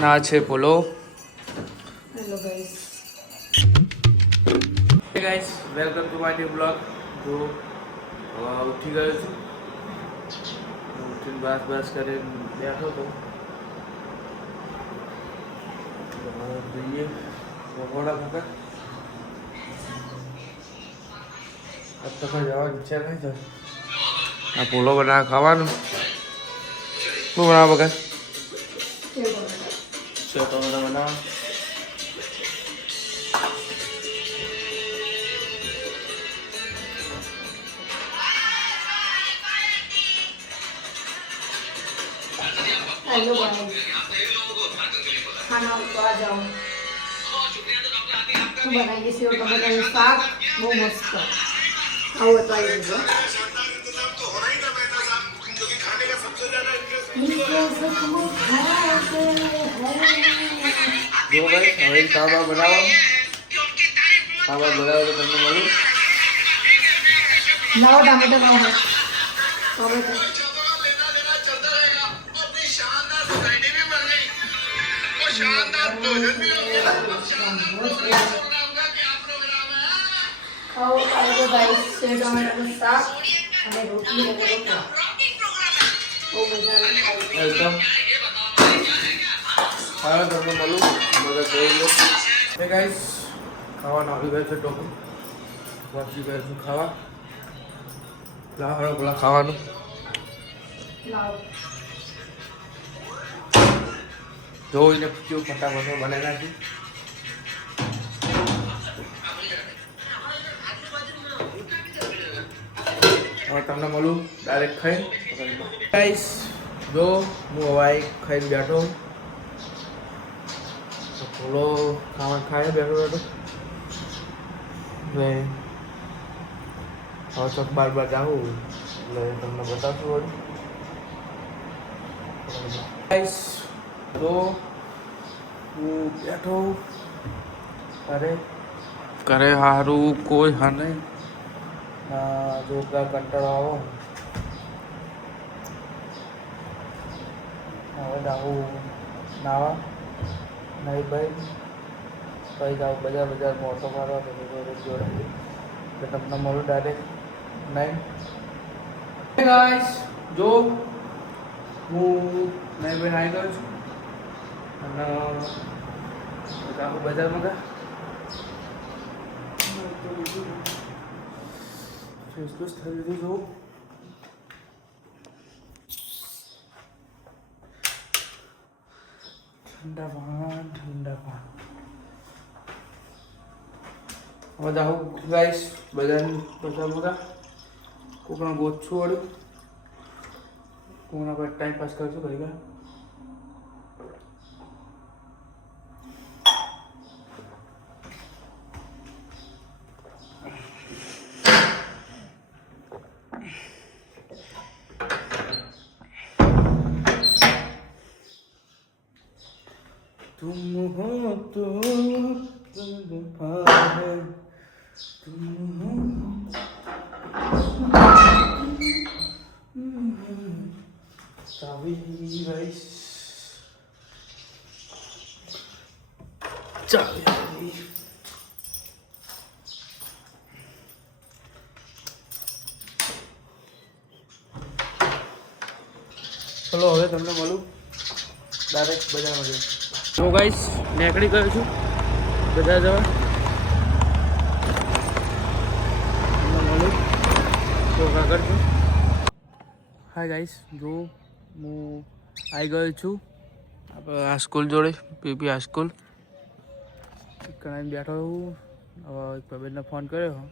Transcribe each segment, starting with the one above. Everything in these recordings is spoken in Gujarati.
ના છે બોલો. Hello guys. હે guys, welcome to my new blog. જો ઉઠી ગયો છું. ઉઠીને બસ કરીને બેઠો તો જોઈએ પકોડા ખાતા. अब तो कहीं जवाब ઈચ્છા नहीं था. આ પોલો બના ખાવાનું. શું બનાવ બગા? સેવ ટમેટા બનાવ. हेलो गाइस, खाना तो आ जाओ. હું બનાવી સેવ ટમેટાનું શાક બહુ મસ્ત. આવો તો આવી જજો. જો ભાઈ હવે ખાવા બનાવો. ખાવા બનાવો તો તમને મળું. લાવો ટમેટા લાવો. ટમેટા ખાઓ આવો ગાઈસ. સેવ ટમેટાનું શાક અને રોટલી અને રોટલા બહુ મજા આવે. એકદમ ખાવા તમને મળું. મગર જોઈ લો. હે ગાઈસ, ખાવાનું આવી ગયું છે. ટોકન પહોંચી ગયું છું ખાવા. લાવો પેલા ખાવાનું. લાવો. જોઈને કેવું ફટાફટ બનાવી નાખી. હવે તમને મળું ડાયરેક્ટ ખાઈ. ગાઈસ જો હું હવાઈ ખાઈને બેઠો. થોડો ખાવા ખાઈ બેઠો ને હવે ચોક બાર જાઉં એટલે તમને બતાવશું વળી. ગાઈસ તો હું બેઠો કરે સારું કોઈ હા નહીં. જોરદાર કંટાળો આવો. હવે જાઉં નાવા નહીં ભાઈ. પછી જાઉં બજારમાં ઓટો મારવા જોડે એટલે તમને મળું ડાયરેક્ટ નહીં. ગાઈસ જો હું નહીં ભાઈ આવી ગયો છું અને આખું બજારમાં ગયા. ફેસ થઈ લીધું જોઉં. ઠંડા પાન. હવે જાઉં ગાઈસ બજારમાં ગયા. કોકના ગોછું વળ્યું. કોકના પર ટાઈમ પાસ કરશું કરી ગયા. तुम हो तो तुम हो चावी गाइस चावी. ચલો હવે તમને મળું ડાયરેક્ટ બજારમાં જઈએ. તો ગાઈસ નીકળી ગયો છું બજાર જવા. મળું તો કાગળ છું. હાય ગાઈસ, જો હું આવી ગયો છું આપણે આ સ્કૂલ જોડે પીપી આ સ્કૂલ કણાઈને બેઠો હું. હવે પ્રબેદને ફોન કર્યો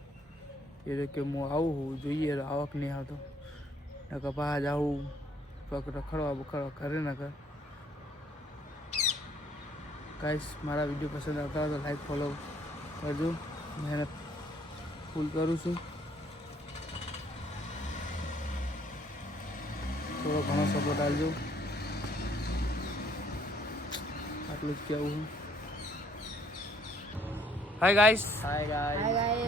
એ કે હું આવું જોઈએ આવક નહીં આવતો ને કપા જાઉં રખડવા કરે ના કર. ગાઈસ મારા વિડીયો પસંદ આવતા હોય તો લાઈક ફોલો કરજો. મહેનત ફૂલ કરું છું. થોડો ઘણો સપોર્ટ આપજો. આટલું જ કહેવું. Hi guys.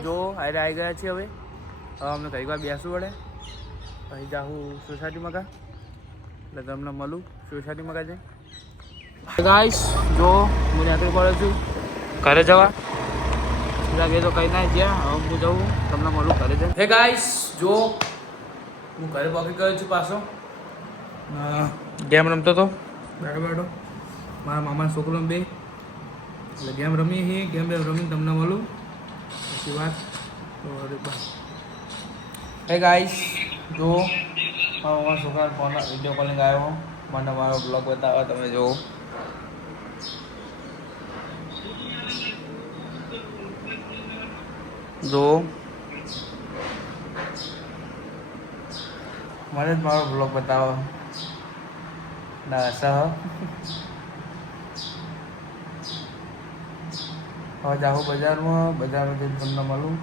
જો હારે આવી ગયા છીએ. હવે અમને કઈ વાર બેસવું પડે પછી જાઉં સોસાયટીમાં કા એટલે તમને મળું સોસાયટીમાં કાજે ગાઈસ જો હું ત્યાંથી પડ્યો છું ઘરે જવા લાગે તો કંઈ ના જ્યાં હવે હું જવું તમને મળું ઘરે જઈને હે ગાઈસ જો હું ઘરે પહોંચી ગયો છું પાછો ગેમ રમતો હતો બેઠો બેઠો મારા મામાના છોકરો બે એટલે ગેમ રમીએ છીએ ગેમ રમીને તમને મળું પછી વાત હે ગાઈસ જો મારા છોકરા ફોન વિડીયો કોલિંગ આવ્યો મને મારો બ્લોગ બતાવો તમે જુઓ જો મને જ મારો બ્લોગ બતાવો ના સહ હવે જાઓ બજારમાં જઈને તમને મળું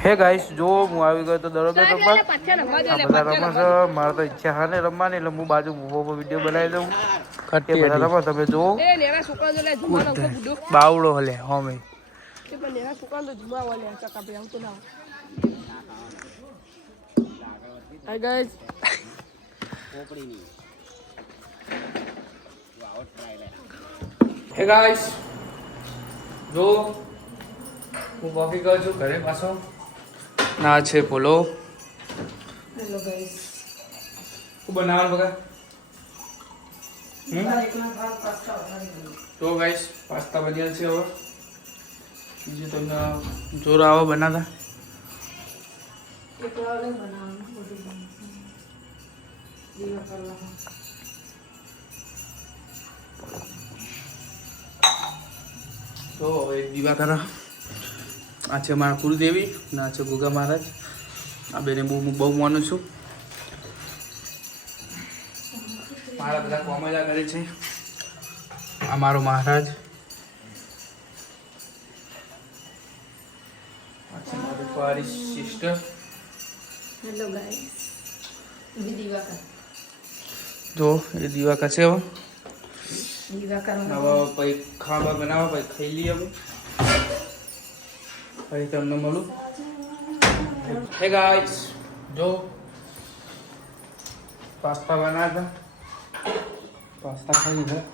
હે ગાઈસ જો હું આવી ગયો તો દરોદર રમવા આ બધા રમવા છે મારે તો ઈચ્છા હા ને રમવાની એટલે હું બાજુ ઊભો વિડીયો બનાવી દઉં ખટ્ટી બધા રમવા તમે જુઓ બાવડો હલે હોમે હાય ગાઈસ હે ગાઈસ જો હું પહોંચી ગયો છું ઘરે પાછો ના છે બોલો હેલો ગાઈસ શું બનાવવાનું બગા તો ગાઈસ પાસ્તા બન્યા છે હવે બીજું તમને જોર આવો બનાવતા તો હવે દીવા કરા આ છે મારા કુલદેવી ને આ છે ગોગા મહારાજ આ બેને હું બહુ માનું છું મારા બધા કોમેડા કરે છે આ મારો મહારાજ આ છે મારી ફારી સિસ્ટર હેલો ગાઈસ દીવાકર જો એ દીવાકર છે હવે દીવાકર હવે પછી ખાવા બનાવવા પછી ખાઈ લઈએ અમે પછી તમને મળું હે ગાઈસ જો પાસ્તા બનાવતા પાસ્તા ખાઈ લીધા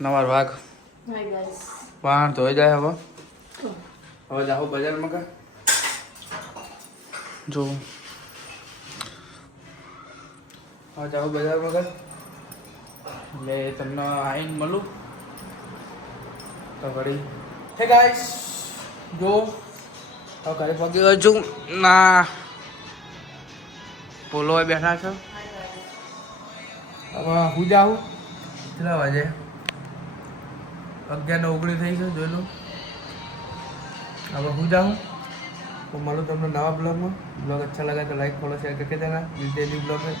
નવા વાઘ હાય ગાઈસ વાહન ધોઈ જાય હવે જાઓ બજારમાં કા જો હવે જાઓ બજારમાં કા એટલે તમને આવીને મળું તો ઘડી હે ગાઈસ જો હવે ઘરે પગી ગયો છું ના પોલો બેઠા છો હવે હું જાઉં કેટલા વાગે 11:19 થઈ છે જોઈ લો હવે હું જાઉં તો મળું તમને નવા બ્લોગમાં બ્લોગ अच्छा लगा तो लाइक फॉलो शेयर करके देना मिलते हैं न्यू ब्लॉग में